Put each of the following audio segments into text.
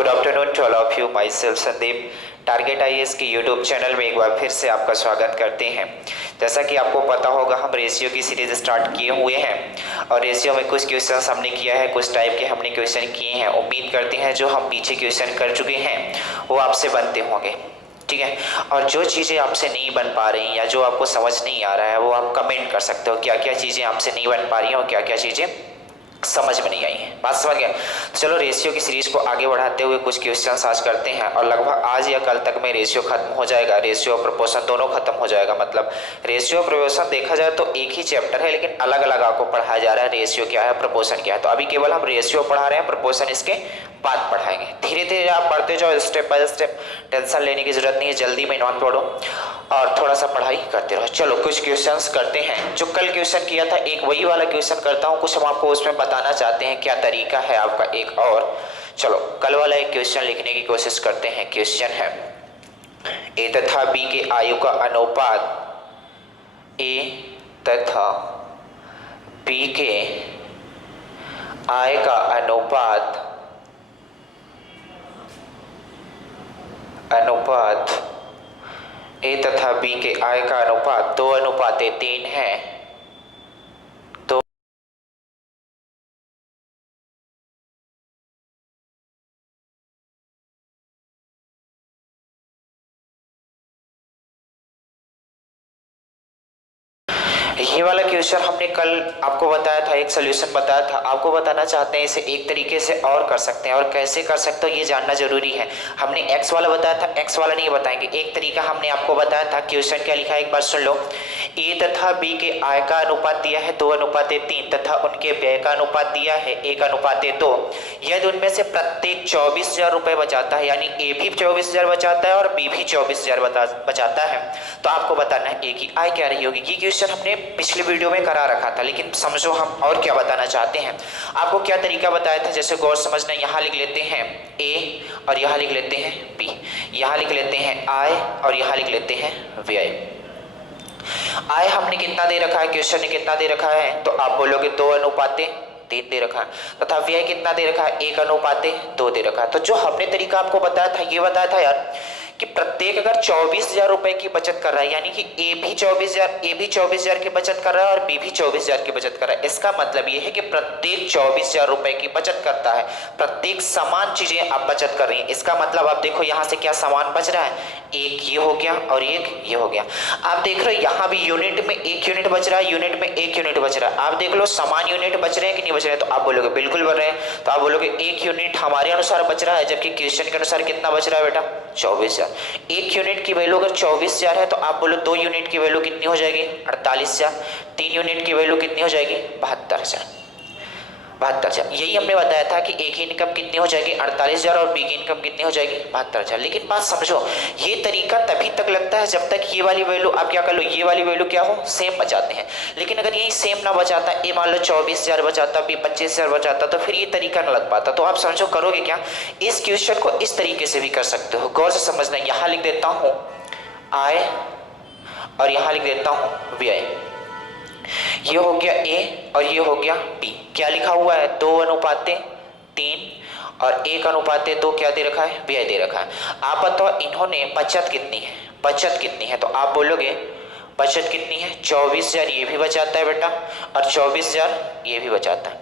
Good afternoon to all of you. Myself Sandeep target IAS के YouTube channel में एक बार फिर से आपका स्वागत करते हैं। जैसा कि आपको पता होगा, हम रेशियो की सीरीज स्टार्ट किए हुए हैं और रेशियो में कुछ क्वेश्चंस हमने किया है, कुछ टाइप के हमने क्वेश्चन किए हैं। उम्मीद करते हैं जो हम पीछे क्वेश्चन कर चुके हैं वो आपसे बनते होंगे, ठीक है। और जो चीज़ें आपसे नहीं बन पा रही या जो आपको समझ नहीं आ रहा है वो आप कमेंट कर सकते हो, क्या क्या चीज़ें आपसे नहीं बन पा रही हैं और क्या क्या चीज़ें समझ में नहीं आई है। बात समझ गए। चलो रेशियो की सीरीज को आगे बढ़ाते हुए कुछ क्वेश्चंस आज करते हैं और लगभग आज या कल तक में रेशियो खत्म हो जाएगा। रेशियो और प्रोपोर्शन दोनों खत्म हो जाएगा। मतलब रेशियो प्रोपोर्शन देखा जाए तो एक ही चैप्टर है, लेकिन अलग अलग आपको पढ़ाया जा रहा है। रेशियो क्या है, प्रोपोर्शन क्या है। तो अभी केवल हम रेशियो पढ़ा रहे हैं, प्रोपोर्शन इसके बाद पढ़ाएंगे। धीरे धीरे आप पढ़ते जाओ, स्टेप बाय स्टेप। टेंशन लेने की जरूरत नहीं है, जल्दी में नॉन पढ़ो और थोड़ा सा पढ़ाई करते रहो। चलो कुछ क्वेश्चंस करते हैं। जो कल क्वेश्चन किया था एक वही वाला क्वेश्चन करता हूँ, कुछ हम आपको उसमें बताना चाहते हैं, क्या तरीका है आपका एक और। चलो कल वाला एक क्वेश्चन लिखने की कोशिश करते हैं। क्वेश्चन है ए तथा बी के आयु का अनुपात, ए तथा बी के आय का अनुपात ए तथा बी के आय का अनुपात 2:3 है। तो ये वाला क्वेश्चन हमने कल आपको बताया था, एक सोल्यूशन बताया था। आपको बताना चाहते हैं इसे एक तरीके से और कर सकते हैं, और कैसे कर सकते हो ये जानना जरूरी है। हमने एक्स वाला बताया था, एक्स वाला नहीं बताएंगे। एक तरीका हमने आपको बताया था। क्वेश्चन क्या लिखा है एक बार सुन लो। ए तथा बी के आय का अनुपात दिया है 2:3 तथा उनके व्यय का अनुपात दिया है 1:2। यदि उनमें से प्रत्येक 24,000 रुपये बचाता है, यानी ए भी 24,000 बचाता है और बी भी 24,000 बचाता है, तो आपको बताना है ए की आय क्या रही होगी। ये क्वेश्चन हमने पिछले वीडियो में करा रखा था, लेकिन समझो हम और क्या बताना चाहते हैं। आपको क्या तरीका बताया था, जैसे गौर समझना। यहाँ लिख लेते हैं ए और यहाँ लिख लेते हैं बी, यहाँ लिख लेते हैं आय और यहाँ लिख लेते हैं व्यय। आय हमने कितना दे रखा है, क्वेश्चन ने कितना दे रखा है, तो आप बोलोगे 2:3 दे रखा है। तथा व्यय कितना दे रखा है, 1:2 दे रखा है। तो जो हमने तरीका आपको बताया था, ये बताया था यार कि प्रत्येक अगर 24,000 रुपए की बचत कर रहा है, यानी कि ए भी 24,000 की बचत कर रहा है और बी भी 24,000 की बचत कर रहा है। इसका मतलब ये है कि प्रत्येक 24,000 रुपए की बचत करता है। प्रत्येक समान चीजें आप बचत कर रही हैं। इसका मतलब आप देखो यहाँ से क्या सामान बच रहा है, एक ये हो गया और एक ये हो गया। आप देख रहे हो यहाँ भी यूनिट में 1 यूनिट बच रहा है, यूनिट में 1 यूनिट बच रहा है। आप देख लो समान यूनिट बच रहे हैं कि नहीं बच रहे हैं, तो आप बोलोगे बिल्कुल बच रहे हैं। तो आप बोलोगे 1 यूनिट हमारे अनुसार बच रहा है, जबकि क्वेश्चन के अनुसार कितना बच रहा है बेटा, 24,000। 1 यूनिट की वैल्यू अगर 24,000 है, तो आप बोलो 2 यूनिट की वैल्यू कितनी हो जाएगी, 48,000। 3 यूनिट की वैल्यू कितनी हो जाएगी, 72,000। यही हमने बताया था कि एक की इनकम कितनी हो जाएगी, 48,000, और बी की इनकम कितनी हो जाएगी, 72,000। लेकिन बात समझो, ये तरीका तभी तक लगता है जब तक ये वाली वैल्यू आप क्या कर लो, ये वाली वैल्यू क्या हो, सेम बचाते हैं। लेकिन अगर यही सेम ना बचाता, ए मान लो 24,000 बचाता, बी 25,000 बचाता, तो फिर ये तरीका ना लग पाता। तो आप समझो करोगे क्या, इस क्वेश्चन को इस तरीके से भी कर सकते हो। गौर से समझना। यहाँ लिख देता हूँ आय और यहाँ लिख देता हूँ व्यय। ये हो गया ए और ये हो गया बी। क्या लिखा हुआ है, 2:3 और 1:2 क्या दे रखा है, व्यय दे रखा है। आप बताओ इन्होंने बचत कितनी है, बचत कितनी है, तो आप बोलोगे बचत कितनी है, 24,000 ये भी बचाता है बेटा और 24,000 ये भी बचाता है।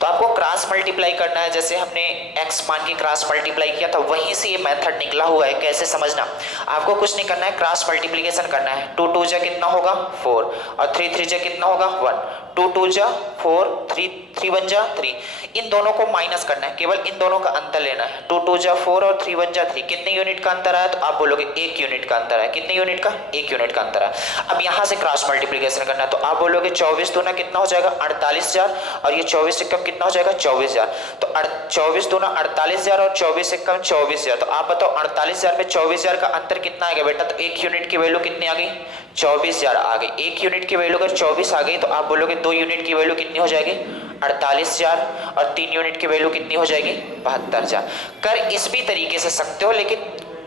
तो आपको क्रॉस मल्टीप्लाई करना है। जैसे हमने x मान के क्रॉस मल्टीप्लाई किया था, वहीं से ये मेथड निकला हुआ है। कैसे समझना, आपको कुछ नहीं करना है, क्रॉस मल्टीप्लिकेशन करना है। 2 2 जा कितना होगा 4 और 3 3 जा कितना होगा 1। 2 2 जा 4, 3 3 1 जा 3। इन दोनों को माइनस करना है, केवल इन दोनों का अंतर लेना है। 2 2 जा 4 और 3 1 जा 3। कितने यूनिट का अंतर आया, तो आप बोलोगे 1 यूनिट का अंतर है। कितने यूनिट का, 1 यूनिट का अंतर है। अब यहाँ से क्रॉस मल्टीप्लिकेशन करना है, तो आप बोलोगे 24 दूना कितना हो जाएगा 48,000 और ये 24 एकम कितना हो जाएगा 24,000। तो 24 दूना 48,000 और 24 एकम 24,000। तो आप बताओ 48,000 में 24,000 का अंतर कितना आ गया बेटा, तो 1 यूनिट की वैल्यू कितनी आ गई, 24,000 आ गई। 1 यूनिट की वैल्यू अगर 24 आ गई, तो आप बोलोगे 2 यूनिट की वैल्यू कितनी हो जाएगी, 48,000 और 3 यूनिट की वैल्यू कितनी हो जाएगी, 72,000। कर इस भी तरीके से सकते हो, लेकिन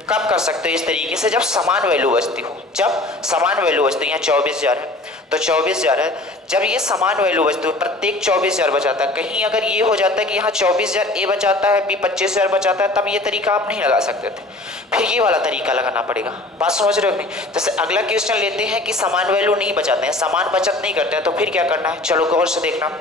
कब कर सकते हो इस तरीके से, जब समान वैल्यू बचती हो, जब समान वैल्यू बचती है। यहाँ 24,000 है तो 24,000 है, जब ये समान वैल्यू बचती हो, प्रत्येक 24,000 बचाता है। कहीं अगर ये हो जाता है कि यहाँ 24,000 ए बचाता है, बी 25,000 बचाता है, तब ये तरीका आप नहीं लगा सकते थे, फिर ये वाला तरीका लगाना पड़ेगा। बात समझ रहे हो नहीं? जैसे अगला क्वेश्चन लेते हैं कि समान वैल्यू नहीं बचाते हैं, समान बचत नहीं करते हैं, तो फिर क्या करना है, चलो गौर से देखना।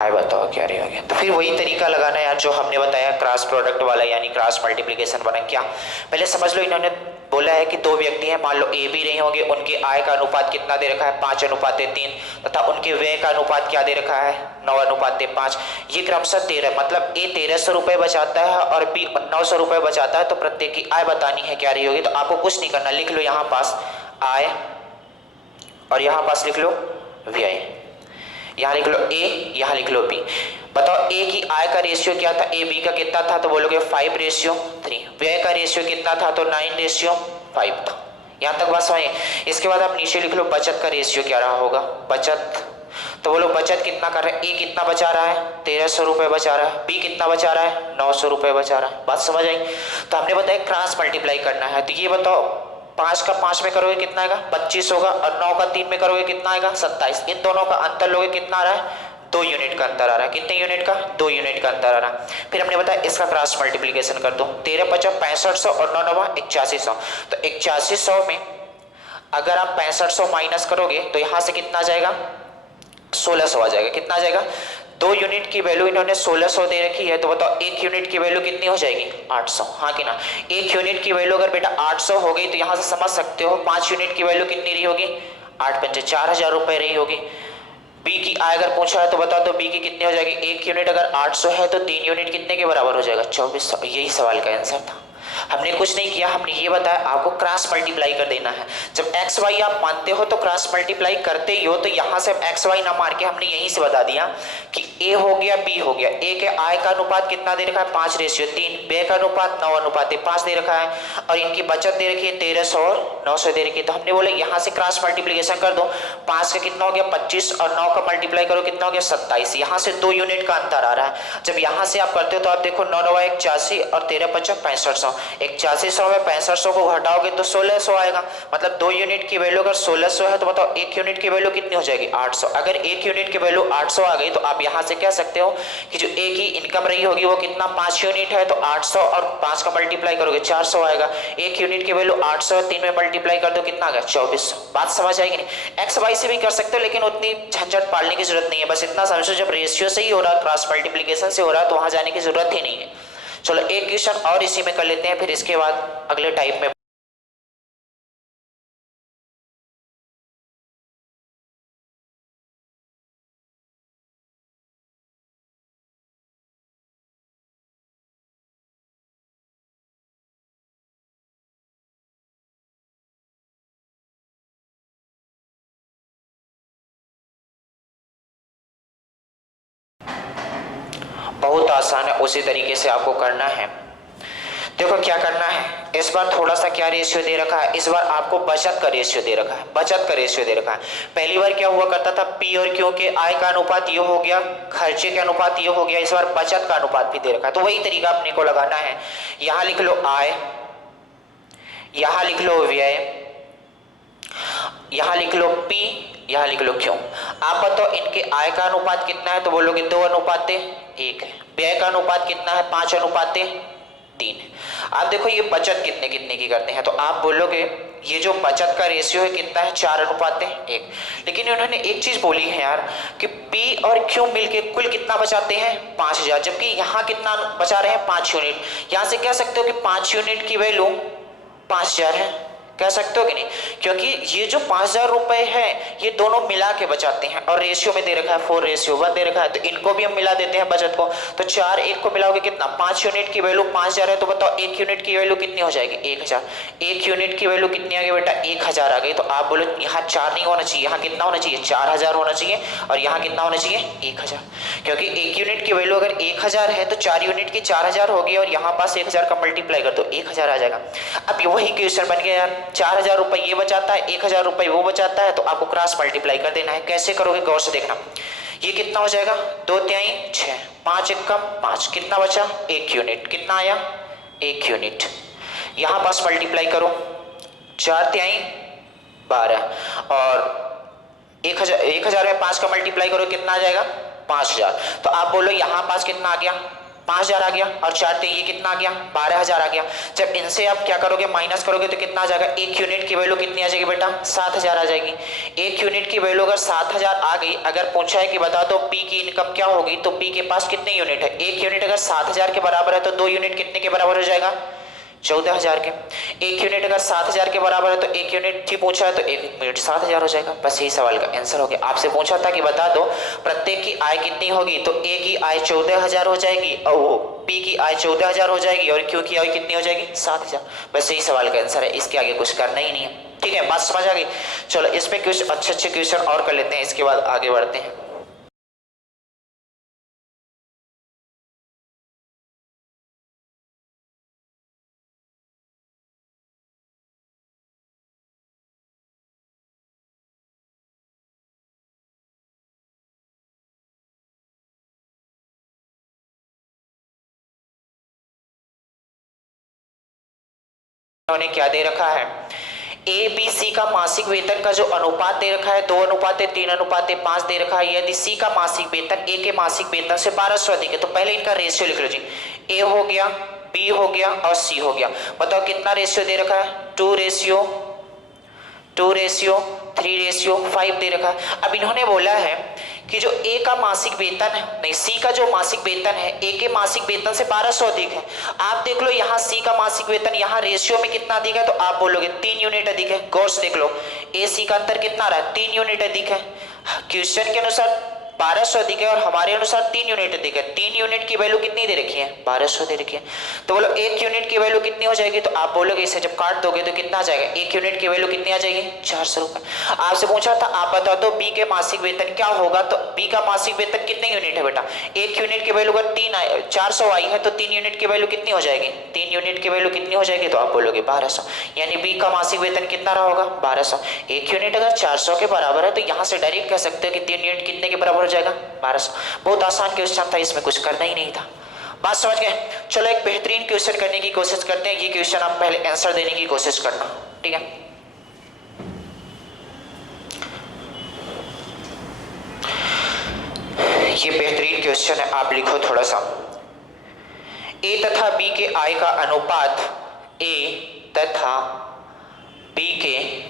आए बताओ क्या रहेगा। तो फिर वही तरीका लगाना है यार जो हमने बताया क्रॉस प्रोडक्ट वाला, यानी क्रॉस मल्टीप्लिकेशन बना। क्या पहले समझ लो, इन्होंने बोला है कि दो व्यक्ति हैं, मान लो ए बी रहे होंगे, उनके आय का अनुपात कितना दे रखा है 5:3, तथा उनके व्यय का अनुपात क्या दे रखा है 9:5। ये क्रमशः 13, मतलब ए 1300 रुपये बचाता है और बी 900 रुपये बचाता है, तो प्रत्येक की आय बतानी है क्या रही होगी। तो आपको कुछ नहीं करना, लिख लो यहाँ पास आय और यहाँ पास लिख लो व्यय, यहाँ लिख लो ए, यहाँ लिख लो बी। बताओ ए की आय का रेशियो क्या था, ए बी का कितना था, तो बोलोगे 5:3। व्यय का रेशियो कितना था, तो 9:5 था। यहाँ तक बात समझे। इसके बाद आप नीचे लिख लो बचत का रेशियो क्या रहा होगा, बचत, तो बोलो बचत कितना कर रहा है, ए कितना बचा रहा है 1300 रुपये बचा रहा है, बी कितना बचा रहा है 900 रुपये बचा रहा है। बात समझ आई। तो हमने बताया क्रॉस मल्टीप्लाई करना है, तो ये बताओ 5 का 5 में करोगे कितना आएगा 25 होगा, और 9 का 3 में करोगे कितना आएगा 27। इन दोनों का अंतर लोगे कितना आ रहा है 2 यूनिट का अंतर आ रहा है। कितने यूनिट का 2 यूनिट का अंतर आ रहा है। फिर हमने बताया इसका क्रॉस मल्टीप्लिकेशन कर दो, 13×5 6500 और 9×9 8100। तो 8100 में अगर आप 6500 माइनस करोगे तो यहाँ से कितना आ जाएगा 1600 आ जाएगा। कितना आ जाएगा, 2 यूनिट की वैल्यू इन्होंने 1600 दे रखी है, तो बताओ 1 यूनिट की वैल्यू कितनी हो जाएगी 800, हाँ कि ना। 1 यूनिट की वैल्यू अगर बेटा 800 हो गई तो यहाँ से समझ सकते हो 5 यूनिट की वैल्यू कितनी रही होगी 8×5 4000 रुपये रही होगी। बी की आय अगर पूछा है तो बता दो बी की कितनी हो जाएगी, 1 यूनिट अगर 800 है तो 3 यूनिट कितने के बराबर हो जाएगा 2400। यही सवाल का आंसर था। हमने कुछ नहीं किया, हमने ये बताया आपको क्रॉस मल्टीप्लाई कर देना है। जब एक्स वाई आप मानते हो तो क्रॉस मल्टीप्लाई करते ही हो, तो यहाँ से एक्स वाई ना मार के हमने यहीं से बता दिया कि ए हो गया बी हो गया। ए के आय का अनुपात कितना दे रखा है 5:3, बे का अनुपात 9:5 दे रखा है, और इनकी बचत दे रखी है 1300 और 900 दे रखी है। तो हमने बोला यहाँ से क्रॉस मल्टीप्लीकेशन कर दो, 5 का कितना हो गया 25 और 9 का मल्टीप्लाई करो कितना हो गया 27। यहाँ से 2 यूनिट का अंतर आ रहा है। जब यहाँ से आप करते हो तो आप देखो 9×9 81 और 13×5 6500। 8100 में 6500 को घटाओगे तो 1600 आएगा, मतलब 2 यूनिट की वैल्यू अगर 1600 है तो बताओ 1 यूनिट की वैल्यू कितनी हो जाएगी 800। अगर 1 यूनिट की वैल्यू 800 आ गई तो आप यहाँ से कह सकते हो कि जो ए की इनकम रही होगी वो कितना 5 यूनिट है, तो 800 और 5 का मल्टीप्लाई करोगे 400 आएगा। 1 यूनिट की वैल्यू 800 है, 3 में मल्टीप्लाई कर दो कितना आ गया 2400। बात समझ आएगी नहीं। एक्स वाई से भी कर सकते हो लेकिन उतनी झंझट पालने की जरूरत नहीं है, बस इतना समझो जब रेशियो से ही हो रहा है क्रॉस मल्टीप्लिकेशन से हो रहा है तो वहां जाने की जरूरत ही नहीं है। चलो एक क्वेश्चन और इसी में कर लेते हैं, फिर इसके बाद अगले टाइप में। बहुत आसान है, उसी तरीके से आपको करना है। देखो क्या करना है, इस बार थोड़ा सा क्या रेशियो दे रखा है, इस बार आपको बचत का रेशियो दे रखा है। बचत का रेशियो दे रखा है। पहली बार क्या हुआ करता था पी और क्यू के आय का अनुपात ये हो गया, खर्चे के अनुपात ये हो गया, इस बार बचत का अनुपात भी दे रखा है। तो वही तरीका अपने को लगाना है। यहां लिख लो आय, यहां लिख लो व्यय, यहां लिख लो पी, यहां लिख लो क्यू। आप बताओ इनके आय का अनुपात कितना है, तो बोलोगे 2:1 है। व्यय का अनुपात कितना है 5:3 है। आप देखो ये बचत कितने कितने की करते हैं, तो आप बोलोगे ये जो बचत का रेशियो है कितना है 4:1। लेकिन उन्होंने एक चीज बोली है यार कि पी और क्यू मिलके कुल कितना बचाते हैं 5000, जबकि यहाँ कितना बचा रहे हैं 5 यूनिट। यहां से कह सकते हो कि 5 यूनिट की वैल्यू 5000 है। कह सकते हो कि नहीं, क्योंकि ये जो 5,000 रुपए है ये दोनों मिला के बचाते हैं और रेशियो में दे रखा है 4:1 दे रखा है, तो इनको भी हम मिला देते हैं बचत को। तो 4 1 को मिलाओगे कितना, 5 यूनिट की वैल्यू 5,000 है, तो बताओ 1 यूनिट की वैल्यू कितनी हो जाएगी, 1,000। 1 यूनिट की वैल्यू कितनी आ गई बेटा, 1,000 आ गई। तो आप बोलो यहाँ 4 नहीं होना चाहिए, यहाँ कितना होना चाहिए, 4,000 होना चाहिए, और यहाँ कितना होना चाहिए, 1,000, क्योंकि 1 यूनिट की वैल्यू अगर 1,000 है तो 4 यूनिट की 4,000 होगी, और यहाँ पास 1,000 का मल्टीप्लाई कर दो 1,000 आ जाएगा। अब वही क्वेश्चन बन गया यार, 4,000 रुपए ये बचाता है, 1,000 रुपए वो बचाता है, तो आपको क्रॉस मल्टीप्लाई कर देना है। कैसे करोगे गौर से देखना, ये कितना हो जाएगा, 2 तिहाई 6, 5 1 5, कितना बचा, 1 यूनिट, कितना आया, 1 यूनिट। यहां पास मल्टीप्लाई करो, 4 तिहाई 12, और 1,000 में 5 का मल्टीप्लाई करो कितना आ जाएगा, 5,000। तो आप बोलो यहां पास कितना आ गया, 5,000 आ गया, और 4 ते ये कितना आ गया, 12,000 आ गया। जब इनसे आप क्या करोगे, माइनस करोगे, तो कितना आ जाएगा, 1 यूनिट की वैल्यू कितनी आ जाएगी बेटा, 7,000 आ जाएगी। 1 यूनिट की वैल्यू अगर 7,000 आ गई, अगर पूछा है कि बता दो पी की इनकम क्या होगी, तो पी के पास कितने यूनिट है, 1 यूनिट अगर 7,000 के बराबर है तो 2 यूनिट कितने के बराबर हो जाएगा, 14,000 के। 1 यूनिट अगर 7,000 के बराबर है तो 1 यूनिट ही पूछा है तो 1 यूनिट 7,000 हो जाएगा। बस यही सवाल का आंसर हो गया। आपसे पूछा था कि बता दो प्रत्येक की आय कितनी होगी, तो ए की आय 14,000 हो जाएगी, और वो पी की आय 14,000 हो जाएगी, और क्यू की आय कितनी हो जाएगी, 7,000। बस यही सवाल का आंसर है, इसके आगे कुछ करना ही नहीं है। ठीक है, बात समझ आ गई। चलो इस पे कुछ अच्छे क्वेश्चन और कर लेते हैं, इसके बाद आगे बढ़ते हैं। उन्होंने क्या दे रखा है, ए बी सी का मासिक वेतन का जो अनुपात दे रखा है 2:3:5 दे रखा है। यदि सी का मासिक वेतन ए के मासिक वेतन से 1200 अधिक है, तो पहले इनका रेशियो लिख लो जी, ए हो गया, बी हो गया और सी हो गया। बताओ कितना रेशियो दे रखा है, 2:3:5 दे रखा है। अब इन्होंने बोला है कि जो ए का मासिक वेतन है, नहीं सी का जो मासिक वेतन है ए के मासिक वेतन से 1200 अधिक है। आप देख लो यहाँ सी का मासिक वेतन यहाँ रेशियो में कितना अधिक है, तो आप बोलोगे 3 यूनिट अधिक है। गौर से देख लो ए सी का अंतर कितना रहा है, 3 यूनिट अधिक है। क्वेश्चन के अनुसार 1200 अधिक है और हमारे अनुसार 3 यूनिट अधिक है। 3 यूनिट की वैल्यू कितनी दे रखी है, 1200 दे रखी है। तो बोलो 1 यूनिट की वैल्यू कितनी हो जाएगी, तो आप बोलोगे इसे जब काट दोगे तो कितना आ जाएगा, 1 यूनिट की वैल्यू कितनी आ जाएगी, 400 रुपए। आपसे पूछा था आप बता दो बी के मासिक वेतन क्या होगा, तो बी का मासिक वेतन कितने यूनिट है बेटा, 1 यूनिट की वैल्यू अगर 400 आई है तो 3 यूनिट की वैल्यू कितनी हो जाएगी, 3 यूनिट की वैल्यू कितनी हो जाएगी, तो आप बोलोगे 1200। यानी बी का मासिक वेतन कितना रहा होगा, 1200। 1 यूनिट अगर 400 के बराबर है तो यहाँ से डायरेक्ट कह सकते हो कि 3 यूनिट कितने के बराबर हो जाएगा, 1200। बहुत आसान क्वेश्चन था, इसमें कुछ करना ही नहीं था। बात समझ गए। चलो एक बेहतरीन क्वेश्चन करने की कोशिश करते हैं। ये क्वेश्चन आप पहले आंसर देने की कोशिश करना, ठीक है। ये बेहतरीन क्वेश्चन है, आप लिखो थोड़ा सा। ए तथा बी के आय का अनुपात, ए तथा बी के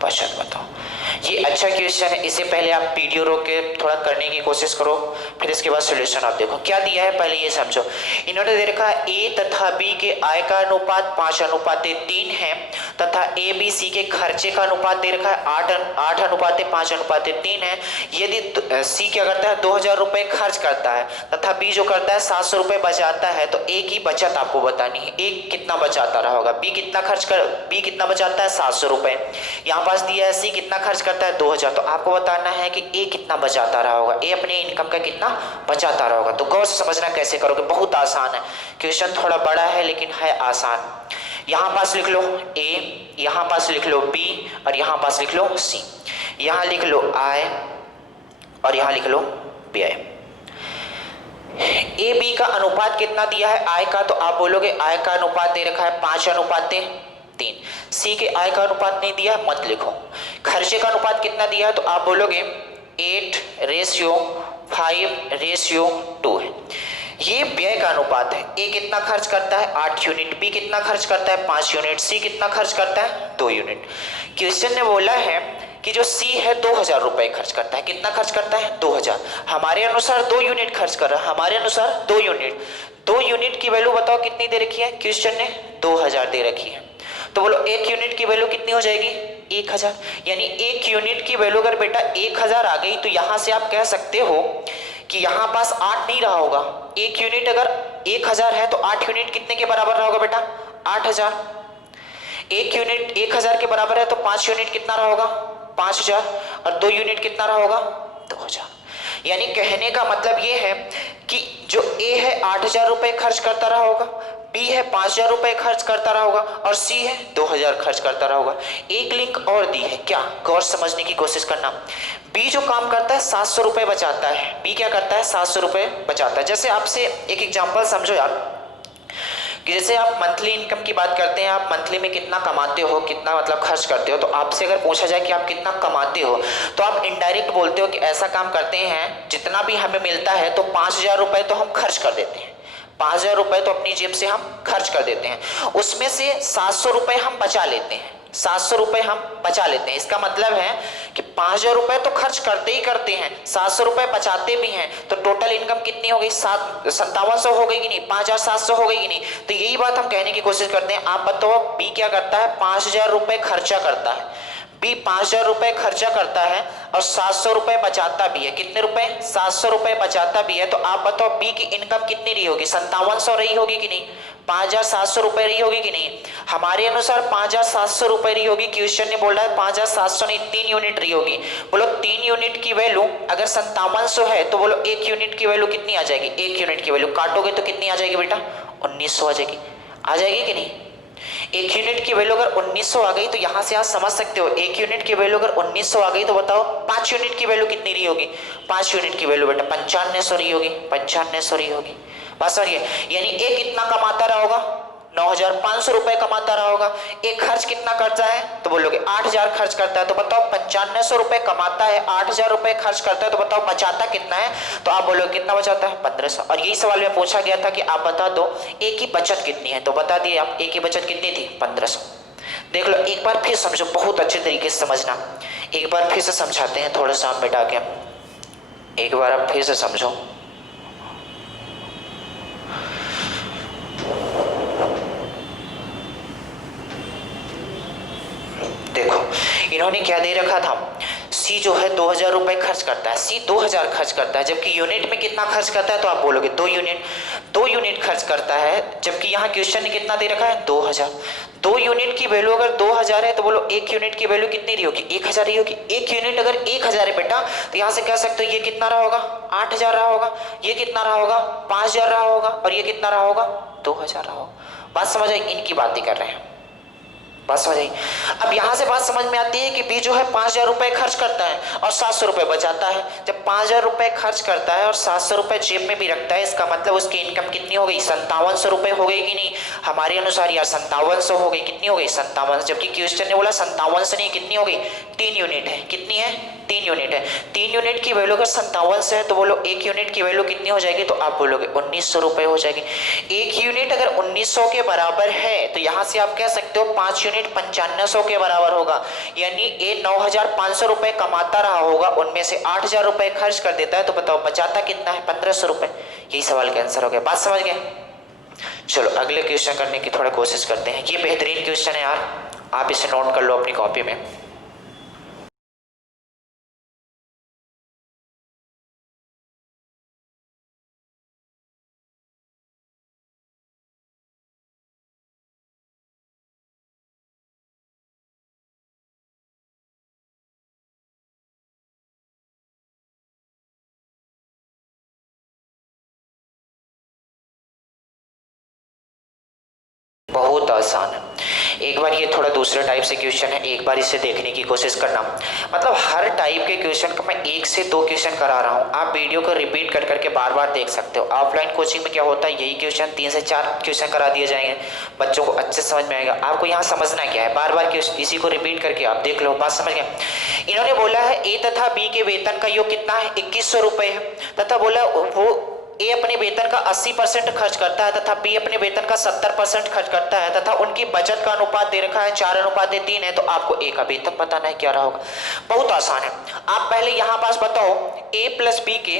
बचत बताओ। ये अच्छा क्वेश्चन है, इसे पहले आप वीडियो रोक के थोड़ा करने की कोशिश करो, फिर इसके बाद सॉल्यूशन आप देखो। क्या दिया है पहले ये समझो। इन्होंने दे रखा है ए तथा बी के आय का अनुपात 5:3 है, तथा ए बी सी के खर्चे का अनुपात दे रखा है 8:5:3 है। यदि सी क्या करता है 2,000 रुपए खर्च करता है तथा बी जो करता है 700 रुपए बचाता है, तो ए की बचत आपको बतानी है। ए कितना बचाता रहा होगा, बी कितना बचाता है 700 रुपए। यहाँ पास दिया है सी कितना खर्च करता है 2,000, तो आपको बताना है कि ए कितना बचाता रहा होगा, ए अपने इनकम का कितना बचाता रहा होगा। तो गौर से समझना कैसे करोगे, बहुत आसान है क्वेश्चन, थोड़ा बड़ा है लेकिन है आसान। यहाँ पास लिख लो ए, यहाँ पास लिख लो बी, और यहाँ पास लिख लो सी। यहाँ लिख लो आय और यहाँ लिख लो व्यय। ए बी का अनुपात कितना दिया है आय का, तो आप बोलोगे आय का अनुपात दे रखा है 5:3। सी के आय का अनुपात नहीं दिया मत लिखो। खर्चे का अनुपात कितना दिया है, तो आप बोलोगे 8:5:2 है। ये व्यय का अनुपात है। ए कितना खर्च करता है 8 यूनिट, बी कितना खर्च करता है 5 यूनिट, सी कितना खर्च करता है 2 यूनिट। क्वेश्चन ने बोला है कि जो सी है 2000 रुपए खर्च करता है। कितना खर्च करता है 2000। हमारे अनुसार 2 यूनिट खर्च कर रहा है, हमारे अनुसार 2 यूनिट। 2 यूनिट की वैल्यू बताओ कितनी दे रखी है, क्वेश्चन ने 2000 दे रखी है। तो बोलो 1 यूनिट की वैल्यू कितनी हो जाएगी 1000। यानी 1 यूनिट की वैल्यू अगर बेटा 1000 आ गई तो यहां से आप कह सकते हो कि यहां पास 8 नहीं रहा होगा। 1 यूनिट अगर 1000 है तो 8 यूनिट कितने के बराबर रहा होगा बेटा 8000। 1 यूनिट 1000 के बराबर है तो 5 यूनिट कितना रहा होगा 5000, और 2 यूनिट कितना रहा होगा 2000। यानी कहने का मतलब ये है कि जो ए है 8000 रुपए खर्च करता रहा होगा, बी है 5000 रुपए खर्च करता रहा होगा, और सी है 2000 खर्च करता रहा होगा। एक लिंक और दी है, क्या गौर समझने की कोशिश करना। बी जो काम करता है 700 रुपए बचाता है। बी क्या करता है 700 रुपए बचाता है। जैसे आपसे एक एग्जांपल समझो यार, कि जैसे आप मंथली इनकम की बात करते हैं, आप मंथली में कितना कमाते हो, कितना मतलब खर्च करते हो। तो आपसे अगर पूछा जाए कि आप कितना कमाते हो तो आप इनडायरेक्ट बोलते हो कि ऐसा काम करते हैं जितना भी हमें मिलता है तो 5000 रुपए तो हम खर्च कर देते हैं, 5000 रुपए तो अपनी जेब से हम खर्च कर देते हैं, उसमें से 700 रुपए हम बचा लेते हैं, 700 रुपए हम बचा लेते हैं। इसका मतलब है कि 5000 रुपए तो खर्च करते ही करते हैं, 700 रुपए बचाते भी हैं, तो टोटल इनकम कितनी हो गई 5700 हो गई कि नहीं, 5700 हो गई कि नहीं। तो यही बात हम कहने की कोशिश करते हैं। आप बताओ बी क्या करता है 5000 रुपए खर्चा करता है, बी 5000 रुपए खर्चा करता है और 700 रुपए बचाता भी है। कितने रुपए 700 रुपए बचाता भी है। तो आप बताओ बी की इनकम कितनी रही होगी 5700 रही होगी कि नहीं, 5700 रुपए रही होगी कि नहीं। हमारे अनुसार 5700 रुपए रही होगी। क्वेश्चन ने बोला है 5700 नहीं 3 यूनिट रही होगी। बोलो 3 यूनिट की वैल्यू अगर 5700 है तो बोलो 1 यूनिट की वैल्यू कितनी आ जाएगी, 1 यूनिट की वैल्यू काटोगे तो कितनी आ जाएगी बेटा 1900 आ जाएगी। आ जाएगी कि नहीं। 1 यूनिट की वैल्यू अगर 1900 आ गई तो यहां से आप समझ सकते हो 1 यूनिट की वैल्यू अगर 1900 आ गई तो बताओ 5 यूनिट की वैल्यू कितनी रही होगी, 5 यूनिट की वैल्यू बेटा 9500 रही होगी, 9500 रही होगी। बस समझिए, यानी ए कितना कमाता रहा होगा 9500 रुपए कमाता रहा होगा। एक खर्च कितना करता है तो बोलोगे 8000 खर्च करता है। तो बताओ 9500 रुपए कमाता है, 8000 रुपए खर्च करता है, तो बताओ बचाता कितना है। तो आप बोलोगे कितना बचाता है 1500। और यही सवाल में पूछा गया था कि आप बता दो ए की बचत कितनी है, तो बता दिए आप ए की बचत कितनी थी 1500। देख लो एक बार फिर समझो, बहुत अच्छे तरीके से समझना। एक बार फिर से समझाते हैं, थोड़ा सा आप बैठा के एक बार आप फिर से समझो। देखो इन्होंने क्या दे रखा था, सी जो है 2000 रुपए खर्च करता है, सी 2000 खर्च करता है, जबकि यूनिट में कितना खर्च करता है तो आप बोलोगे 2 यूनिट, 2 यूनिट खर्च करता है। जबकि यहाँ क्वेश्चन ने कितना दे रखा है 2000। 2 यूनिट की वैल्यू अगर 2000 है तो बोलो 1 यूनिट की वैल्यू कितनी रही होगी 1000 रही होगी। 1 यूनिट अगर 1000 है बेटा तो यहाँ से कह सकते हो ये कितना रहा होगा 8000 रहा होगा, ये कितना रहा होगा 5000 रहा होगा, और ये कितना रहा होगा 2000 रहा होगा। बात समझ आई, इनकी बातें कर रहे हैं, बात समझ आई। अब यहां से बात समझ में आती है कि बी जो है 5000 रुपए खर्च करता है और 700 रुपए बचाता है। जब 5000 रुपए खर्च करता है और 700 रुपए जेब में भी रखता है, इसका मतलब उसकी इनकम कितनी हो गई 5700 रुपए हो गई कि नहीं। हमारे अनुसार यार 5700 हो गई, कितनी हो गई 5700। जबकि क्वेश्चन ने बोला 5700 नहीं, कितनी हो गई 3 यूनिट है। कितनी है 3 यूनिट है। 3 यूनिट की वैल्यू अगर 5700 है तो बोलो 1 यूनिट की वैल्यू कितनी हो जाएगी, तो आप बोलोगे 1900 रुपए हो जाएगी। 1 यूनिट अगर 1900 के बराबर है तो यहां से आप कह सकते हो 5 यूनिट 9500 के बराबर होगा। यानी ए 9500 रुपए कमाता रहा होगा, उनमें से 8000 रुपए खर्च कर देता है, तो बताओ बचाता कितना है 1500 रुपए। यही सवाल का आंसर हो गया। बात समझ गए। चलो अगले क्वेश्चन करने की थोड़ा कोशिश करते हैं। ये बेहतरीन क्वेश्चन है यार, आप इसे नोट कर लो अपनी कॉपी में। बहुत आसान है। एक बार ये थोड़ा दूसरे टाइप से क्वेश्चन है, एक बार इसे देखने की कोशिश करना। मतलब हर टाइप के क्वेश्चन का मैं 1 से 2 क्वेश्चन करा रहा हूँ, आप वीडियो को रिपीट कर करके बार बार देख सकते हो। ऑफलाइन कोचिंग में क्या होता है, यही क्वेश्चन 3 से 4 क्वेश्चन करा दिए जाएंगे, बच्चों को अच्छे समझ में आएगा। आपको यहाँ समझना क्या है, बार बार इसी को रिपीट करके आप देख लो। बात समझ गए। इन्होंने बोला है ए तथा बी के वेतन का योग कितना है 2100 रुपए है, तथा बोला वो ए अपने वेतन का 80% खर्च करता है तथा बी अपने वेतन का 70% खर्च करता है तथा उनकी बचत का अनुपात दे रखा है 4:3 है, तो आपको ए का वेतन बताना है क्या रहा होगा। बहुत आसान है। आप पहले यहां पास बताओ ए प्लस बी के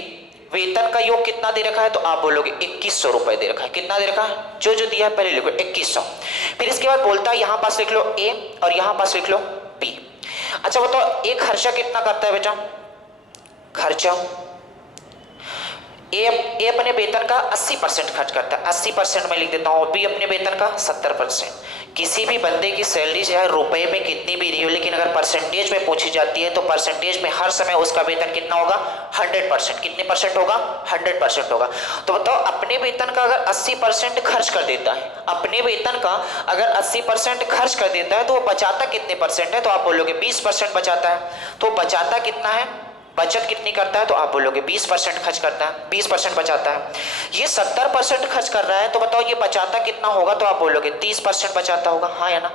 वेतन का योग कितना दे रखा है, तो आप बोलोगे 2100 रुपए दे रखा है। कितना दे रखा है, जो जो दिया है पहले लिखो 2100। फिर इसके बाद बोलता है यहां पास लिख लो ए और यहां पास लिख लो बी। अच्छा बताओ ए खर्चा कितना करता है बेटा, खर्चा ए अपने वेतन का 80% खर्च करता है, 80% में लिख देता हूं, और बी अपने वेतन का 70%। किसी भी बंदे की सैलरी चाहे रुपए में कितनी भी रही हो, लेकिन अगर परसेंटेज में पूछी जाती है तो परसेंटेज में हर समय उसका वेतन कितना होगा, 100%। कितने परसेंट होगा, 100% होगा। तो बताओ अपने वेतन का अगर 80% खर्च कर देता है, अपने वेतन का अगर 80% खर्च कर देता है तो वो बचाता कितने परसेंट है, तो आप बोलोगे 20% बचाता है। तो बचाता कितना है, बचत कितनी करता है, तो आप बोलोगे 20% खर्च करता है, 20% बचाता है। ये 70% खर्च कर रहा है, तो बताओ ये बचाता कितना होगा, तो आप बोलोगे 30% बचाता होगा, हाँ या ना।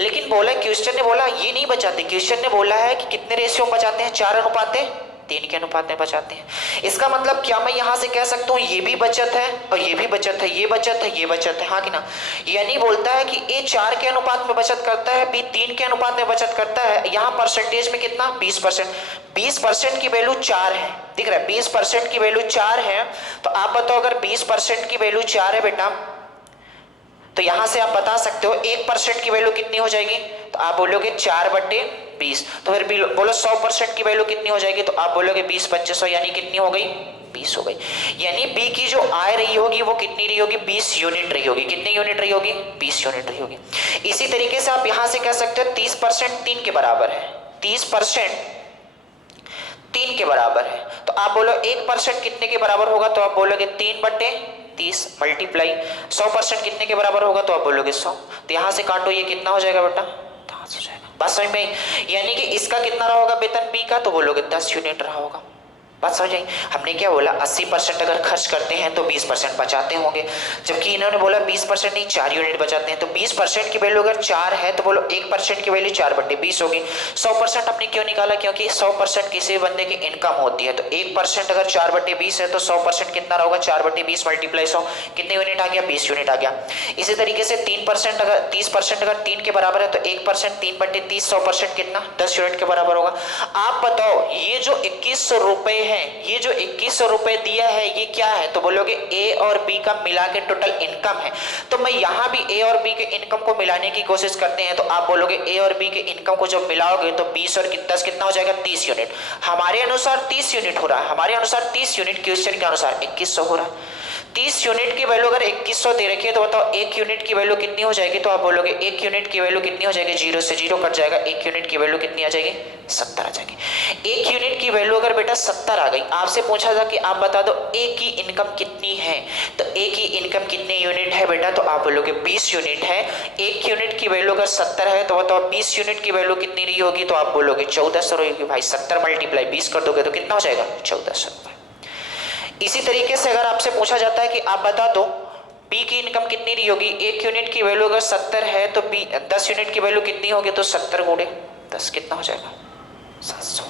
लेकिन बोला क्वेश्चन ने बोला ये नहीं बचाते, क्वेश्चन ने बोला है कि कितने रेशियो में बचाते हैं, 4:3 के अनुपात में बचाते हैं। इसका मतलब क्या मैं यहां से कह सकता हूं ये भी बचत है और ये भी बचत है, ये बचत है, ये बचत है, हाँ कि ना। यानी बोलता है कि ए 4 के अनुपात में बचत करता है, बी 3 के अनुपात में बचत करता है। यहां परसेंटेज में कितना, 20%। 20% की वैल्यू 4 है, दिख रहा है 20% की वैल्यू 4 है। तो आप बताओ अगर 20% की वैल्यू 4 है बेटा, तो यहां से आप बता सकते हो 1% की वैल्यू कितनी हो जाएगी, तो आप बोलोगे 4/20। तो फिर बोलो 100% की वैल्यू कितनी हो जाएगी, तो आप बोलोगे 20/2500, यानी कितनी हो गई, 20 हो गई। यानी बी की जो आय रही होगी वो कितनी रही होगी, 20 यूनिट रही होगी। कितनी यूनिट रही होगी, 20 यूनिट रही होगी। इसी तरीके से आप यहां से कह सकते हो 30% 3 के बराबर है, 30% 3 के बराबर है। तो आप बोलो 1% कितने के बराबर होगा, तो आप बोलोगे 3/30 मल्टीप्लाई 100% कितने के बराबर होगा, तो आप बोलोगे 100। तो यहां से काटो, ये कितना हो जाएगा बेटा, 10 हो जाएगा। बात समझ में, यानी कि इसका कितना रहा होगा वेतन बी का, तो बोलोगे 10 यूनिट रहा होगा। बात समझ आई। हमने क्या बोला, 80% अगर खर्च करते हैं तो 20% बचाते होंगे, जबकि इन्होंने बोला 20% नहीं 4 यूनिट बचाते हैं। तो 20% की वैल्यू अगर 4 है तो बोलो 1% की वैल्यू 4/20 होगी। 100% आपने क्यों निकाला, क्योंकि 100% किसी बंदे की इनकम होती है। तो 1% अगर 4/20 है तो 100% कितना होगा, 4/20 मल्टीप्लाई 100, कितने यूनिट आ गया, 20 यूनिट आ गया। इसी तरीके से 3% अगर 30% अगर 3 के बराबर है तो 1% 3/30 100% कितना, 10 यूनिट के बराबर होगा। आप बताओ ये जो 2100 रुपए है, ये जो 2100 रुपए दिया है ये क्या है, तो बोलोगे ए और बी का मिला के टोटल इनकम है। तो मैं यहां भी ए और बी के इनकम को मिलाने की कोशिश करते हैं, तो आप बोलोगे ए और बी के इनकम को जब मिलाओगे तो 20 और 10 कितना हो जाएगा, 30 यूनिट। हमारे अनुसार 30 यूनिट हो रहा है, हमारे अनुसार 30 यूनिट, क्वेश्चन के अनुसार 2100 हो रहा है। 30 यूनिट की वैल्यू अगर 2100 दे रखी है, तो बताओ 1 यूनिट की वैल्यू कितनी हो जाएगी, तो आप बोलोगे 1 यूनिट की वैल्यू कितनी हो जाएगी, 0 से 0 कट जाएगा, 1 यूनिट की वैल्यू कितनी आ जाएगी, 70 आ जाएगी। 1 यूनिट की वैल्यू अगर बेटा 70 आ गई, आपसे पूछा था कि आप बता दो ए की इनकम कितनी है, तो ए की इनकम कितने यूनिट है बेटा, तो आप बोलोगे 20 यूनिट है। 1 यूनिट की वैल्यू अगर 70 है तो बताओ 20 यूनिट की वैल्यू कितनी रही होगी, तो आप बोलोगे 1400 रहेगी। भाई 70 मल्टीप्लाई 20 कर दोगे तो कितना हो जाएगा, 1400 रुपए। इसी तरीके से अगर आपसे पूछा जाता है कि आप बता दो बी की इनकम कितनी रही होगी, 1 यूनिट की वैल्यू अगर 70 है तो बी 10 यूनिट की वैल्यू कितनी होगी, तो 70 गुणे 10 कितना हो जाएगा, 700।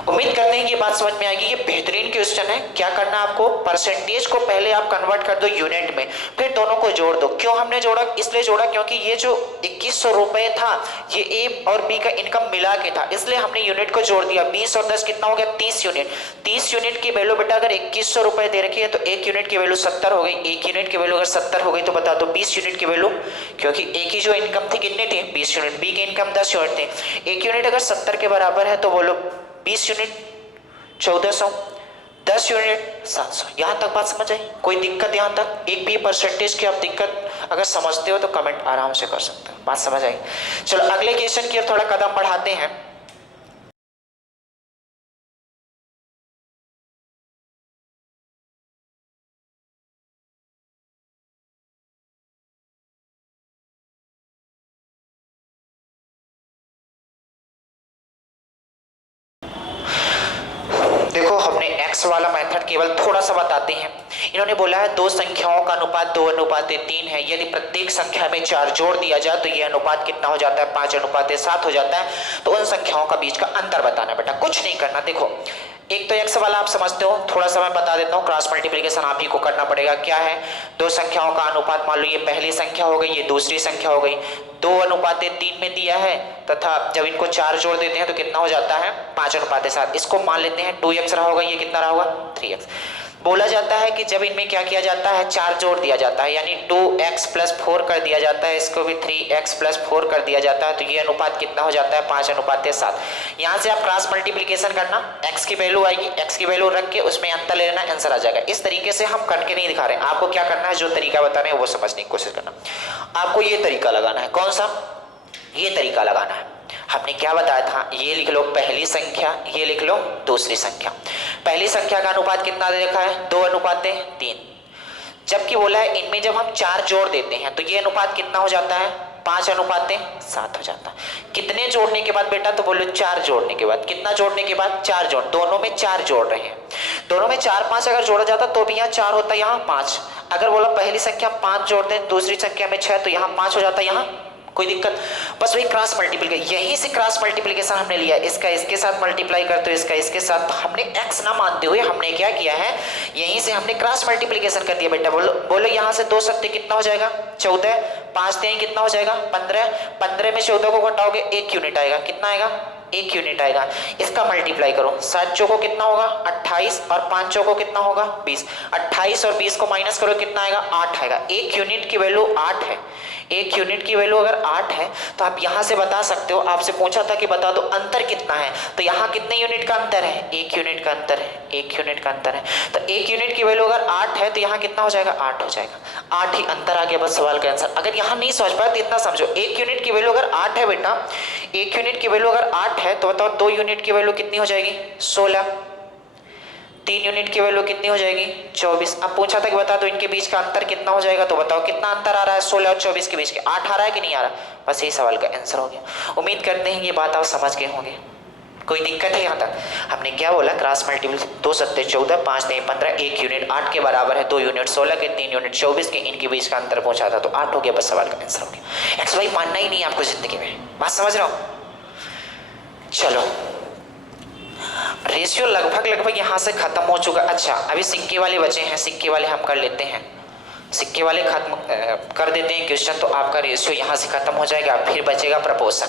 उम्मीद करते हैं कि ये बात समझ में आएगी। ये बेहतरीन क्वेश्चन है। क्या करना है आपको, परसेंटेज को पहले आप कन्वर्ट कर दो यूनिट में, फिर दोनों को जोड़ दो। क्यों हमने जोड़ा, इसलिए जोड़ा क्योंकि ये जो 2100 रुपए था ये ए और बी का इनकम मिला के था, इसलिए हमने यूनिट को जोड़ दिया। 20 और 10 कितना हो गया, 30 यूनिट। 30 यूनिट की वैल्यू बेटा अगर 2100 रुपए दे रखी है तो 1 यूनिट की वैल्यू 70 हो गई। 1 यूनिट की वैल्यू अगर 70 हो गई तो बता दो 20 यूनिट की वैल्यू, क्योंकि ए की जो इनकम थी कितने थे, 20 यूनिट, बी की इनकम 10 यूनिट थे। 1 यूनिट अगर 70 के बराबर है तो बोलो 20 यूनिट 1400, 10 यूनिट 700। यहां तक बात समझ आई, कोई दिक्कत यहां तक, एक भी परसेंटेज की आप दिक्कत अगर समझते हो तो कमेंट आराम से कर सकते हो। बात समझ आई। चलो अगले क्वेश्चन की ओर थोड़ा कदम बढ़ाते हैं। देखो हमने x वाला मेथड केवल थोड़ा सा बताते हैं। इन्होंने बोला है दो संख्याओं का अनुपात 2:3 है, यदि प्रत्येक संख्या में 4 जोड़ दिया जाए तो यह अनुपात कितना हो जाता है, 5:7 हो जाता है। तो उन संख्याओं का बीच का अंतर बताना बेटा, कुछ नहीं करना। देखो एक तो एक्स वाला आप समझते हो, थोड़ा सा मैं बता देता हूँ, क्रॉस मल्टीप्लिकेशन आप ही को करना पड़ेगा। क्या है, दो संख्याओं का अनुपात, मान लो ये पहली संख्या हो गई, ये दूसरी संख्या हो गई, 2:3 में दिया है, तथा जब इनको 4 जोड़ देते हैं तो कितना हो जाता है, 5:7। इसको मान लेते हैं 2x रहा होगा, ये कितना रहा होगा, 3x। बोला जाता है कि जब इनमें क्या किया जाता है, 4 जोड़ दिया जाता है, यानी 2x + 4 कर दिया जाता है, इसको भी 3x + 4 कर दिया जाता है, तो ये अनुपात कितना हो जाता है, 5:7। यहाँ से आप क्रॉस मल्टीप्लिकेशन करना, x की वैल्यू आएगी, x की वैल्यू रख के उसमें अंतर ले लेना, आंसर आ जाएगा। इस तरीके से हम करके नहीं दिखा रहे हैं, आपको क्या करना है, जो तरीका बता रहे हैं वो समझने की कोशिश करना। आपको ये तरीका लगाना है, कौन सा, ये तरीका लगाना है। हमने क्या बताया था, ये लिख लो पहली संख्या, ये लिख लो दूसरी संख्या। पहली संख्या का अनुपात कितना दे रखा है, 2:3। जबकि बोला है इनमें जब हम 4 जोड़ देते हैं तो ये अनुपात कितना हो जाता है, 5:7 हो जाता है। कितने जोड़ने के बाद बेटा, तो बोलो 4 जोड़ने के बाद। कितना जोड़ने के बाद, 4 जोड़, दोनों में 4 जोड़ रहे हैं, दोनों में 4 5 अगर जोड़ा जाता तो भी यहाँ 4 होता, यहाँ 5। अगर बोला पहली संख्या 5 जोड़ दें, दूसरी संख्या में 6, तो यहाँ 5 हो जाता, यहाँ कोई दिक्कत। बस वही क्रॉस मल्टीप्लिकेशन, यहीं से क्रॉस मल्टीप्लिकेशन हमने लिया, इसका इसके साथ मल्टीप्लाई करते हो, इसका इसके साथ, तो हमने x ना मानते हुए हमने क्या किया है, यहीं से हमने क्रॉस मल्टीप्लिकेशन कर दिया बेटा। बोलो बोलो यहाँ से 2 सत्ते कितना हो जाएगा, 14, 5 3 कितना हो जाएगा, 15, 15 में 14 को घटाओगे 1 यूनिट आएगा, कितना आएगा, 1 यूनिट आएगा। इसका मल्टीप्लाई करो, 7 चौको कितना होगा, 28, और 5 चौको कितना होगा, 20। 28 और 20 को माइनस करो, कितना आएगा, 8 आएगा। 1 यूनिट की वैल्यू 8 है, 1 यूनिट की वैल्यू अगर 8 है तो आप यहाँ से बता सकते हो, आपसे पूछा था कि बता दो अंतर कितना है, तो यहाँ कितने यूनिट का अंतर है, 1 यूनिट का अंतर है, 1 यूनिट का अंतर है। तो 1 यूनिट की वैल्यू अगर 8 है तो यहाँ कितना हो जाएगा, 8 हो जाएगा, 8 ही अंतर आ गया, बस सवाल का आंसर। अगर यहाँ नहीं समझ पाए तो इतना समझो, 1 यूनिट की वैल्यू अगर 8 है बेटा, 1 यूनिट की वैल्यू अगर 8 है तो बताओ 2 यूनिट की वैल्यू कितनी हो जाएगी, 16, 3 यूनिट की वैल्यू कितनी हो जाएगी, 24। अब पूछा था कि बता दो इनके बीच का अंतर कितना हो जाएगा, तो बताओ कितना अंतर आ रहा है 16 और 24 के बीच के, 8 आ रहा है कि नहीं आ रहा। बस यही सवाल का आंसर हो गया। उम्मीद करते हैं ये बात आप समझ गए होंगे, कोई दिक्कत है यहाँ तक। हमने क्या बोला, क्रॉस मल्टीप्लिकेशन, 2 सत्ते 14, 5 3 15, 1 यूनिट 8 के बराबर है, 2 यूनिट 16 के, 3 यूनिट 24 के, इनके बीच का अंतर पूछा था तो 8 हो गया, बस सवाल का आंसर हो गया। एक्स वाई मानना ही नहीं आपको जिंदगी में, बात समझ रहा हूँ। चलो रेशियो लगभग यहाँ से खत्म हो चुका। अच्छा अभी सिक्के वाले बचे हैं, सिक्के वाले हम कर लेते हैं, सिक्के वाले खत्म कर देते हैं क्वेश्चन, तो आपका रेशियो यहाँ से खत्म हो जाएगा, फिर बचेगा प्रपोर्शन।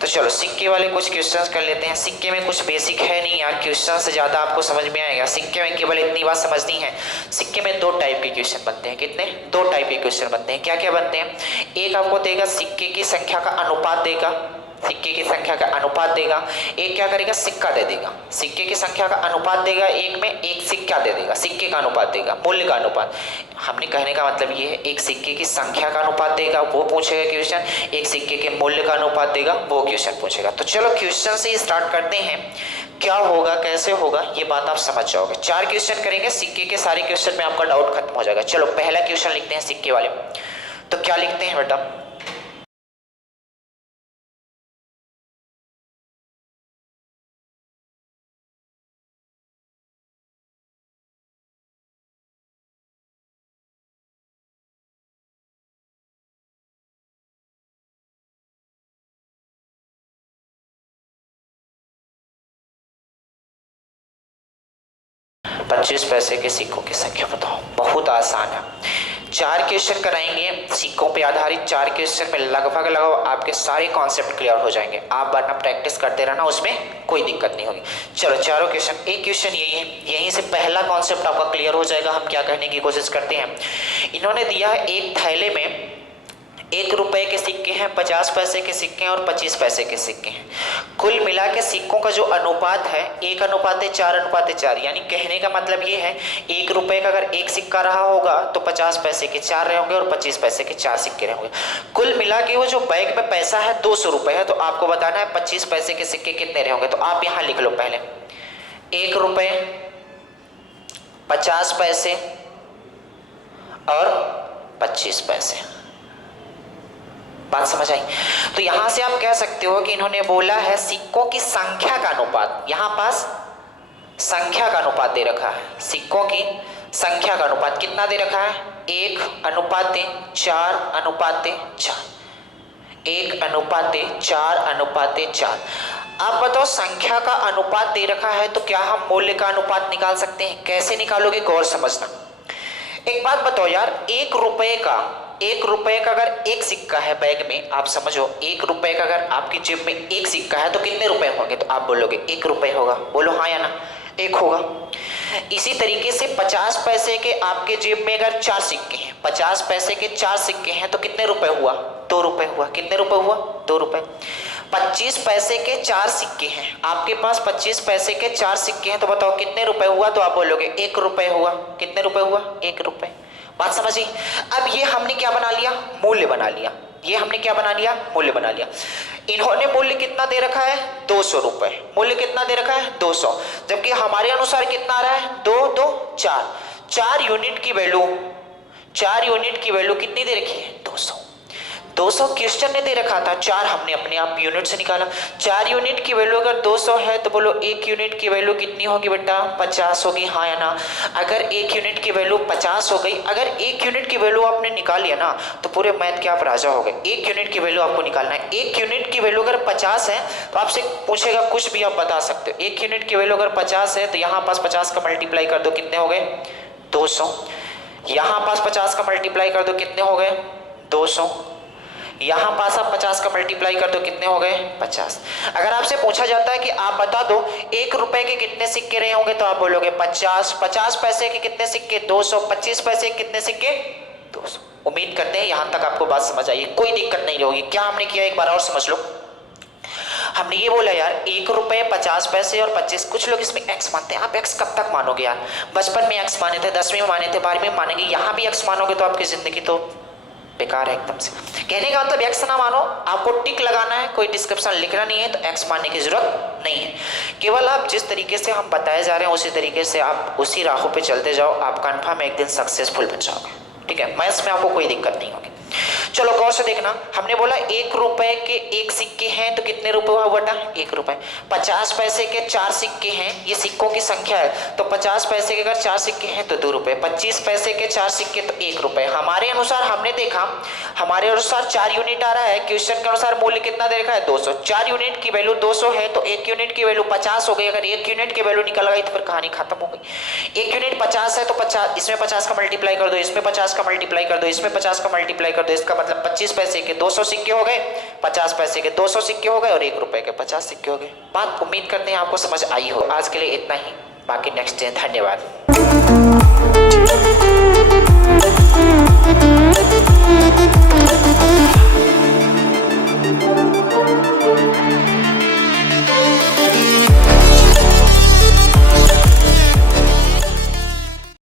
तो चलो सिक्के वाले कुछ क्वेश्चंस कर लेते हैं। सिक्के में कुछ बेसिक है नहीं यार, क्वेश्चन से ज़्यादा आपको समझ में आएगा। सिक्के में केवल इतनी बात समझनी है, सिक्के में 2 टाइप के क्वेश्चन बनते हैं। कितने, 2 टाइप के क्वेश्चन बनते हैं। क्या क्या बनते हैं, एक आपको देगा सिक्के की संख्या का अनुपात देगा, सिक्के की संख्या का अनुपात देगा, एक क्या करेगा, सिक्का दे देगा, सिक्के की संख्या का अनुपात देगा, एक में एक सिक्का दे देगा, सिक्के का अनुपात देगा, मूल्य का अनुपात। हमने कहने का मतलब ये है, एक सिक्के की संख्या का अनुपात देगा वो पूछेगा क्वेश्चन, एक सिक्के के मूल्य का अनुपात देगा वो क्वेश्चन पूछेगा। तो चलो क्वेश्चन से स्टार्ट करते हैं, क्या होगा कैसे होगा ये बात आप समझ जाओगे। 4 क्वेश्चन करेंगे, सिक्के के सारे क्वेश्चन में आपका डाउट खत्म हो जाएगा। चलो पहला क्वेश्चन लिखते हैं सिक्के वाले, तो क्या लिखते हैं बेटा, पच्चीस पैसे के सिक्कों की संख्या बताओ। बहुत आसान है, 4 क्वेश्चन कराएंगे सिक्कों पे आधारित। 4 क्वेश्चन में लगभग आपके सारे कॉन्सेप्ट क्लियर हो जाएंगे। आप वरना प्रैक्टिस करते रहना, उसमें कोई दिक्कत नहीं होगी। चलो चारों क्वेश्चन, एक क्वेश्चन यही है, यहीं से पहला कॉन्सेप्ट आपका क्लियर हो जाएगा। हम क्या कहने की कोशिश करते हैं, इन्होंने दिया है एक थैले में 1 रुपए के सिक्के हैं, 50 पैसे के सिक्के हैं और 25 पैसे के सिक्के हैं। कुल मिला के सिक्कों का जो अनुपात है 1:4:4, यानी कहने का मतलब ये है 1 रुपए का अगर एक सिक्का रहा होगा तो 50 पैसे के 4 रहे होंगे और 25 पैसे के 4 सिक्के रहेंगे। कुल मिला के वो जो बैग में पैसा है 200 रुपए है, तो आपको बताना है 25 पैसे के सिक्के कितने रहे होंगे। तो आप यहाँ लिख लो पहले 1 रुपए, 50 पैसे और 25 पैसे। बात समझ आई। तो यहां से आप कह सकते हो कि इन्होंने बोला है सिक्कों की संख्या का अनुपात, यहां पास संख्या का अनुपात दे रखा है, सिक्कों की संख्या का अनुपात कितना दे रखा है, 1:4:4, 1:4:4। आप बताओ, संख्या का अनुपात दे रखा है तो क्या हम मूल्य का अनुपात निकाल सकते हैं? कैसे निकालोगे, गौर समझना। एक बात बताओ यार, 1 रुपए का अगर एक सिक्का है बैग में, आप समझो 1 रुपए का अगर आपकी जेब में एक सिक्का है तो कितने रुपए होंगे? तो आप बोलोगे 1 रुपए होगा। बोलो हाँ या ना, 1 होगा। इसी तरीके से 50 पैसे के आपके जेब में अगर 4 सिक्के हैं, 50 पैसे के 4 सिक्के हैं तो कितने रुपए हुआ? 2 रुपए हुआ। कितने रुपए हुआ? 2 रुपए। 25 पैसे के 4 सिक्के हैं आपके पास, 25 पैसे के 4 सिक्के हैं तो बताओ कितने रुपए हुआ? तो आप बोलोगे 1 रुपए हुआ। कितने रुपए हुआ? 1 रुपए। बात समझी? अब ये हमने क्या बना लिया? मूल्य बना लिया। ये हमने क्या बना लिया? मूल्य बना लिया। इन्होंने मूल्य कितना दे रखा है? 200 रुपए। मूल्य कितना दे रखा है? 200। जबकि हमारे अनुसार कितना आ रहा है? 2 2 4। 4 यूनिट की वैल्यू, 4 यूनिट की वैल्यू कितनी दे रखी है? 200। 200 क्वेश्चन ने दे रखा था, 4 हमने अपने आप यूनिट से निकाला। 4 यूनिट की वैल्यू अगर 200 है तो बोलो 1 यूनिट की वैल्यू कितनी होगी बेटा? 50 होगी। हाँ या ना? अगर 1 यूनिट की वैल्यू 50 हो गई, अगर 1 यूनिट की वैल्यू आपने निकाल लिया ना तो पूरे मैथ के आप राजा हो गए। 1 यूनिट की वैल्यू आपको निकालना है। 1 यूनिट की वैल्यू अगर 50 है तो आपसे पूछेगा, कुछ भी आप बता सकते हो। 1 यूनिट की वैल्यू अगर 50 है तो यहाँ पास 50 का मल्टीप्लाई कर दो, कितने हो गए? 200। यहाँ पास 50 का मल्टीप्लाई कर दो, कितने हो गए? 200। यहां पास आप 50 का मल्टीप्लाई कर दो, कितने हो गए? 50। अगर आपसे पूछा जाता है कि आप बता दो 1 रुपए के कितने सिक्के रहे होंगे तो आप बोलोगे 50। 50 पैसे के कितने सिक्के? 200। 25 पैसे के कितने सिक्के? 200। उम्मीद करते हैं यहां तक आपको बात समझ आई, कोई दिक्कत नहीं होगी। क्या हमने किया एक बार और समझ लो। हमने ये बोला यार 1 रुपए 50 पैसे और 25, कुछ लोग इसमें x मानते हैं। आप x कब तक मानोगे यार? बचपन में x माने थे, 10वीं में माने थे, 12वीं में मानेंगे, यहाँ भी x मानोगे तो आपकी जिंदगी तो बेकार है एकदम से। कहने का मतलब x ना मानो, आपको टिक लगाना है, कोई डिस्क्रिप्शन लिखना नहीं है तो x मानने की जरूरत नहीं है। केवल आप जिस तरीके से हम बताए जा रहे हैं उसी तरीके से आप उसी राहों पे चलते जाओ, आप कन्फर्म एक दिन सक्सेसफुल बन जाओगे। ठीक है, मैथ्स में आपको कोई दिक्कत नहीं होगी। चलो गौर से देखना, हमने बोला 1 रुपए के 1 सिक्के हैं तो कितने रुपए हुआ बेटा? 1 रुपए। 50 पैसे के 4 सिक्के हैं, ये सिक्कों की संख्या है, तो 50 पैसे के अगर 4 सिक्के हैं तो 2 रुपए। 25 पैसे के 4 सिक्के तो 1 रुपए। हमारे अनुसार हमने देखा, हमारे अनुसार 4 यूनिट आ रहा है। क्वेश्चन के अनुसार मूल्य कितना दे रखा है? 200। 4 यूनिट की वैल्यू 200 है तो 1 यूनिट की वैल्यू 50 हो गई। अगर 1 यूनिट की वैल्यू निकल गई तो फिर कहानी खत्म हो गई। 1 यूनिट 50 है तो 50, इसमें 50 का मल्टीप्लाई कर दो, इसमें 50 का मल्टीप्लाई कर दो, इसमें 50 का मल्टीप्लाई कर दो। इसका मतलब 25 पैसे के 200 सिक्के हो गए, 50 पैसे के 200 सिक्के हो गए और 1 रुपए के 50 सिक्के हो गए। बात उम्मीद करते हैं आपको समझ आई हो। आज के लिए इतना ही, बाकी नेक्स्ट डे। धन्यवाद।